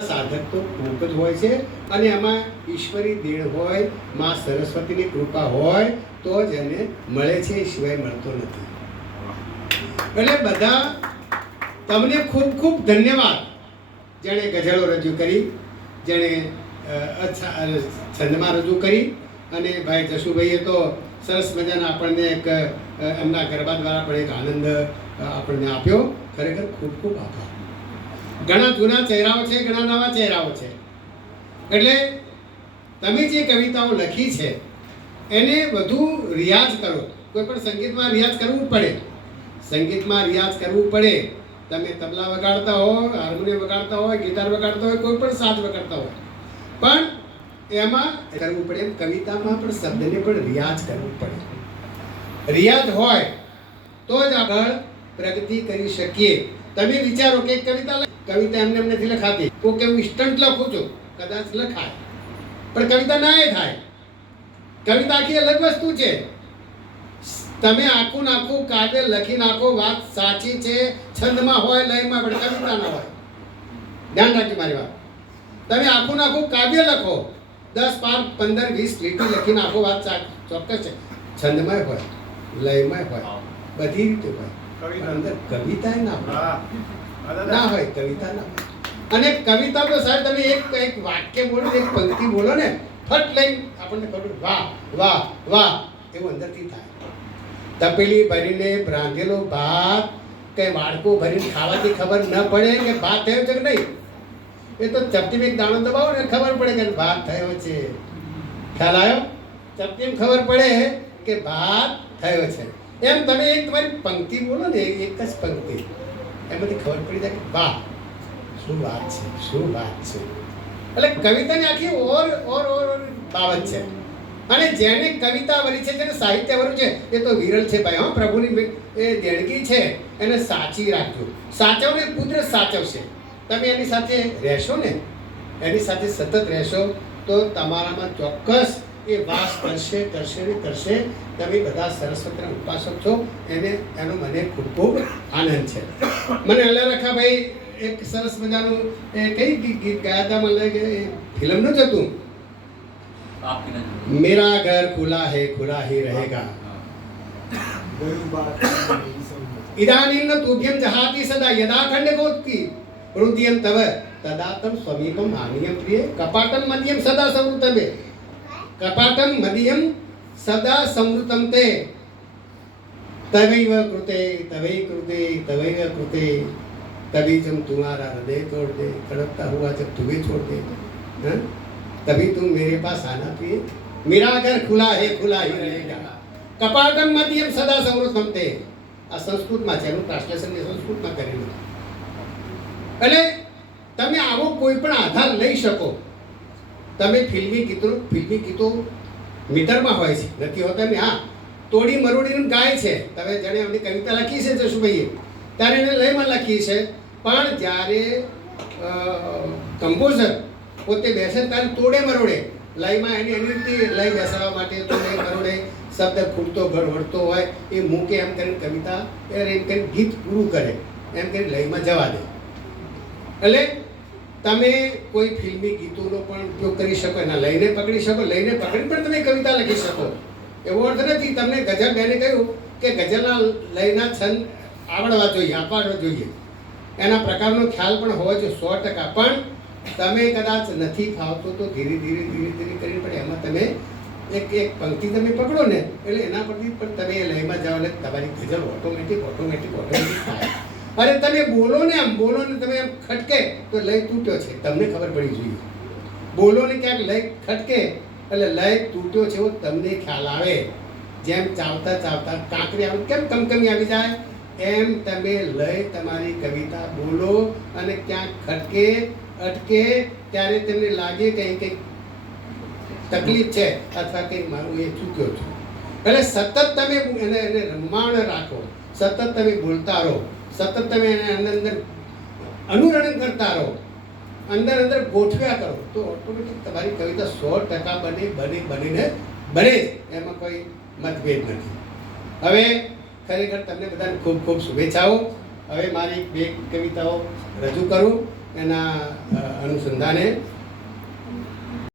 સાધક તો કોક જ હોય છે અને એમાં ઈશ્વરી દેણ હોય, માં સરસ્વતીની કૃપા હોય, તો જ એને મળે છે સિવાય મળતો નથી. એટલે બધા તમને ખૂબ ખૂબ ધન્યવાદ. જેણે ગઝલો રજૂ કરી, જેણે છંદમાં રજૂ કરી, અને ભાઈ જશુભાઈએ તો સરસ મજાના આપણને એક એમના ગરબા દ્વારા પણ એક આનંદ આપણને આપ્યો. ખરેખર ખૂબ ખૂબ આભાર. ઘણા જૂના ચહેરાઓ છે, ઘણા નવા ચહેરાઓ છે. એટલે તમે જે કવિતાઓ લખી છે, એને વધુ રિયાઝ કરો. કોઈ પણ સંગીતમાં રિયાઝ કરવું પડે. સંગીતમાં રિયાઝ કરવું પડે. તમે તબલા વગાડતા હો હાર્મોનિયમ વગાડતા હોય, ગિટાર વગાડતા હોય, કોઈ પણ સાથ વગાડતા હોય. પણ એમાં કરવું પડે એમ કવિતામાં પણ શબ્દને પણ રિયાઝ કરવું પડે. રિયાઝ હોય તો જ આગળ પ્રગતિ કરી શકીએ. તમે વિચારો કે કવિતા કવિતા એમને એમ નથી લખાતી. તો કે હું ઇન્સ્ટન્ટ લખું છું. કદાચ લખાય. પણ કવિતા ના એ થાય. કવિતા આખી અલગ વસ્તુ છે. તમે આખું નાખું કાવ્ય લખી નાખો વાત સાચી છે છંદમાં હોય લયમાં પણ કવિતા ના હોય. ધ્યાન રાખજો મારી વાત. તમે આખું નાખું કાવ્ય લખો. દસ પાંચ પંદર વીસ લીટી લખી નાખો વાત ચોક્કસ છે. છંદમય હોય લયમય હોય બધી રીતે હોય. કવિતા. ના હોય. ના હોય, કવિતા ના અને કવિતા તો સાહેબ તમે એક એક વાક્ય બોલો, એક પંક્તિ બોલો ને, ફટ લઈ આપણને ખબર વાહ વાહ વાહ, એવું અંદરથી થાય. તપેલી ભરીને રાંધેલો ભાત, કે બાળકો ભરીને ખાવાથી ખબર ન પડે કે ભાત થયો છે કે નહીં? એ તો ચપટીમાં એક દાણો દબાવો ને, ખબર પડે કે ભાત થયો છે. ખ્યાલ આવ્યો? ચપટીમાં ખબર પડે કે ભાત થયો છે. એમ તમે એક તમારી પંક્તિ બોલો ને, એક જ પંક્તિ. એમાંથી ખબર પડી જાય કે વાહ, શું વાત છે, શું વાત છે. એટલે કવિતાની આખી ઓર ઓર ઓર બાબત છે. અને જેને કવિતા વરી છે, જેને સાહિત્ય વર્યું છે, એ તો વિરલ છે ભાઈ, હા, પ્રભુની એ દેણગી છે, એને સાચી રાખજો. સાચવને કુદરત સાચવશે. તમે એની સાથે રહેશો ને? એની સાથે સતત રહેશો, તો તમારામાં ચોક્કસ એ વાસ કરશે કરશે ને કરશે તમે બધા સરસ્વતીના ઉપાસક છો એને એનો મને ખૂબ ખૂબ આનંદ છે મને અલ્લારખાભાઈ એક સરસ મજાનું એ કઈ ગીત ગીત ગાયા હતા મને લાગે એ ફિલ્મનું જ હતું आपकी नजर मेरा घर खुला है खुला ही रहेगा इदानीं न तुभ्यं जहाति सदा यदा खण्डकोत्की हृदयं तव तदा तं स्वमीपम् आनीयं प्रिये कपाटं मदीयं सदा संवृतं मे कपाटं मदीयं सदा संवृतं ते तवैव कृते तवै कृते तवैव कृते तभी जब तुम्हारा हृदय तोड़ दे तड़पता हुआ जब तुम्हें छोड़ दे हाँ? तभी तुम मेरे पास आना प्रिय मेरा घर खुला है खुला ही रहेगा કપાટમ મધ્યમ સદા સંવૃતમ તે આ સંસ્કૃતમાં છે એનું ટ્રાન્સલેશન એ સંસ્કૃતમાં કરેલું છે એટલે તમે આવો કોઈ પણ આધાર લઈ શકો તમે ફિલ્મી ગીતો ફિલ્મી ગીતો મીટરમાં હોય છે. નથી હોતા ને હા, તોડી મરોડીને ગાય છે. તમે જાણે એમની કવિતા લખી છે જશુભાઈએ, ત્યારે એને લયમાં લખી છે, પણ જ્યારે કમ્પોઝર પોતે બેસે ત્યારે તોડે મરોડે. લયમાં એની એની રીતે લય બેસાડવા માટે તોડે મરોડે, શબ્દ ખૂટતો ગળવડતો હોય, એ મૂકે એમ કરીને કવિતા એમ કરીને ગીત પૂરું કરે, એમ કરીને લયમાં જવા દે. એટલે તમે કોઈ ફિલ્મી ગીતોનો પણ ઉપયોગ કરી શકો, એના લઈને પકડી શકો, લઈને પકડી પણ તમે કવિતા લખી શકો. એવો અર્થ નથી, તમને ગઝલ બેને કહ્યું કે ગઝલના લયના છંદ આવડવા જોઈએ આપવા જોઈએ. એના પ્રકારનો ખ્યાલ પણ હોવો જોઈએ, સો ટકા. પણ તમે કદાચ નથી ફાવતો તો ધીરે ધીરે ધીરે ધીરે કરીને પણ એમાં તમે એક એક પંક્તિ તમે પકડો ને, એટલે એના પરથી પણ તમે એ લયમાં જાઓ એટલે તમારી ગઝલ ઓટોમેટિક ઓટોમેટિક ઓટોમેટિક થાય. અરે તમે બોલો ને આમ બોલો ને તમે આમ ખટકે, તો લય તૂટ્યો છે. તમને ખબર પડી જોઈએ. બોલો ને ક્યાંક લય ખટકે, એટલે લય તૂટ્યો છે એવો તમને ખ્યાલ આવે. જેમ ચાલતા ચાવતા કાંકરી આવે, કેમ કમકમી આવી જાય? એમ તમે લય તમારી કવિતા બોલો અને ક્યાંક ખટકે, અટકે, ત્યારે તમને લાગે કંઈ કંઈક તકલીફ છે અથવા કંઈક મારું એ ચૂક્યો છું. એટલે સતત તમે એને એને રમાણ રાખો, સતત તમે બોલતા રહો. સતત તમે એને અંદર અંદર અનુરણન કરતા રહો. અંદર અંદર ગોઠવ્યા કરો. તો ઓટોમેટિક તમારી કવિતા સો ટકા બને બને, બનીને બને. એમાં કોઈ મતભેદ નથી. હવે ખરેખર તમને બધાને ખૂબ ખૂબ શુભેચ્છાઓ. હવે મારી બે કવિતાઓ રજૂ કરું એના અનુસંધાને.